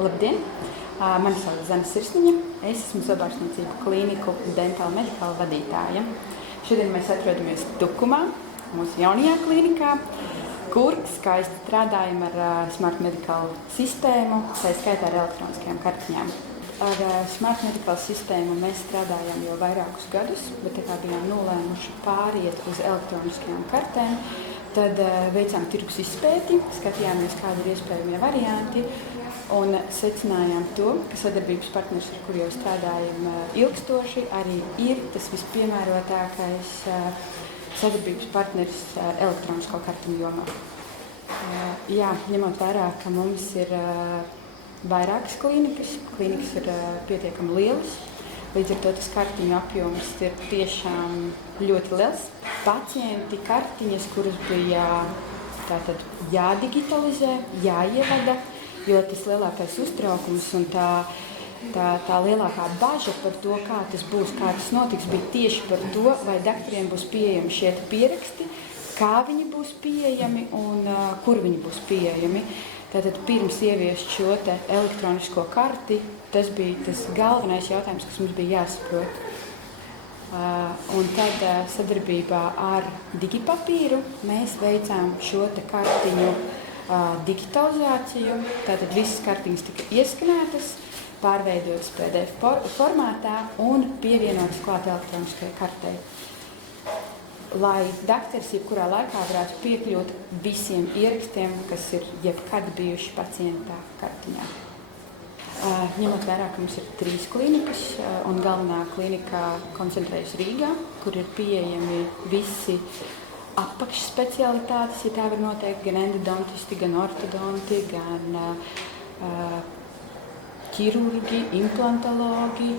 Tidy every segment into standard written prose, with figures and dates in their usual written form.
Labdien! Mani sauc Zana Sirsniņa. Es esmu zobārstniecību klīniku Dental Medical vadītāja. Šodien mēs atrodamies Tukumā, mūsu jaunajā klīnikā, kur skaisti strādājam ar Smart Medical sistēmu, tā skaitā ar elektroniskajām kartiņām. Ar Smart Medical sistēmu mēs strādājam jau vairākus gadus, bet tā kā bijām nolēmuši pāriet uz elektroniskajām kartēm, tad veicām tirgus izpēti, skatījāmies, kādi ir iespējamie varianti un secinājām to, ka sadarbības partners, ar kuru jau strādājam ilgstoši, arī ir tas vispiemērotākais sadarbības partners elektronisko kartiņu jomā. Jā, ņemot vērā, ka mums ir vairākas klīnikas ir pietiekami lielas, līdz ar to tas kartiņu apjoms ir tiešām ļoti liels. Pacienti kartiņas, kuras bija tātad jādigitalizē, jāievada, jo tas lielākais uztraukums un tā lielākā baža par to, kā tas būs, kā tas notiks, bija tieši par to, vai daktariem būs pieejami šie pieraksti, kā viņi būs pieejami un kur viņi būs pieejami. Tātad pirms ieviest šo te elektronisko karti, tas bija tas galvenais jautājums, kas mums bija jāsaprot. Un tad sadarbībā ar Digipapīru mēs veicām šo te kartiņu digitalizāciju. Tātad visas kartiņas tika ieskanētas, pārveidotas PDF formātā un pievienotas klāt elektroniskajai kartei. Lai dakteris jebkurā laikā varētu piekļūt visiem ierakstiem, kas ir jebkad bijuši pacientā kartiņā. Ņemot vērā, ka mums ir 3 klīnikas un galvenā klīnikā koncentrējas Rīgā, kur ir pieejami visi apakšspecialitātes, ja tā var noteikt, gan endodontisti, gan ortodonti, gan ķirurgi, implantologi,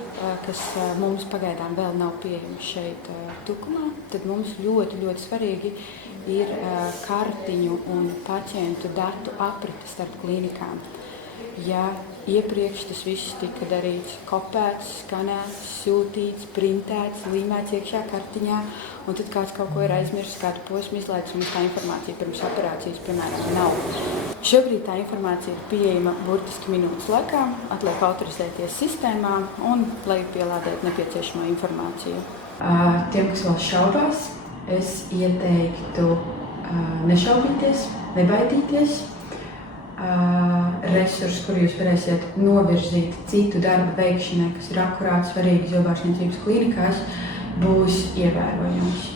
kas mums pagaidām vēl nav pieejami šeit Tukumā, tad mums ļoti, ļoti svarīgi ir kartiņu un pacientu datu aprite starp klīnikām. Ja iepriekš tas viss tika darīts, kopēts, skanēts, sūtīts, printēts, līmēts iekšā kartiņā, un tad kāds kaut ko ir aizmirsis, kādu posmu izlaidis, un tā informācija pirms operācijas, piemēram, nav. Šobrīd tā informācija ir pieejama burtiski minūtes laikā, atliek autorizēties sistēmā un lejupielādēt nepieciešamo informāciju. Tiem, kas vēl šaubās, es ieteiktu nešaubīties, nebaidīties. Resursi, kur jūs varēsiet novirzīt citu darbu veikšanai, kas ir akurāti svarīgi zobārstniecības klīnikās, būs ievērojams.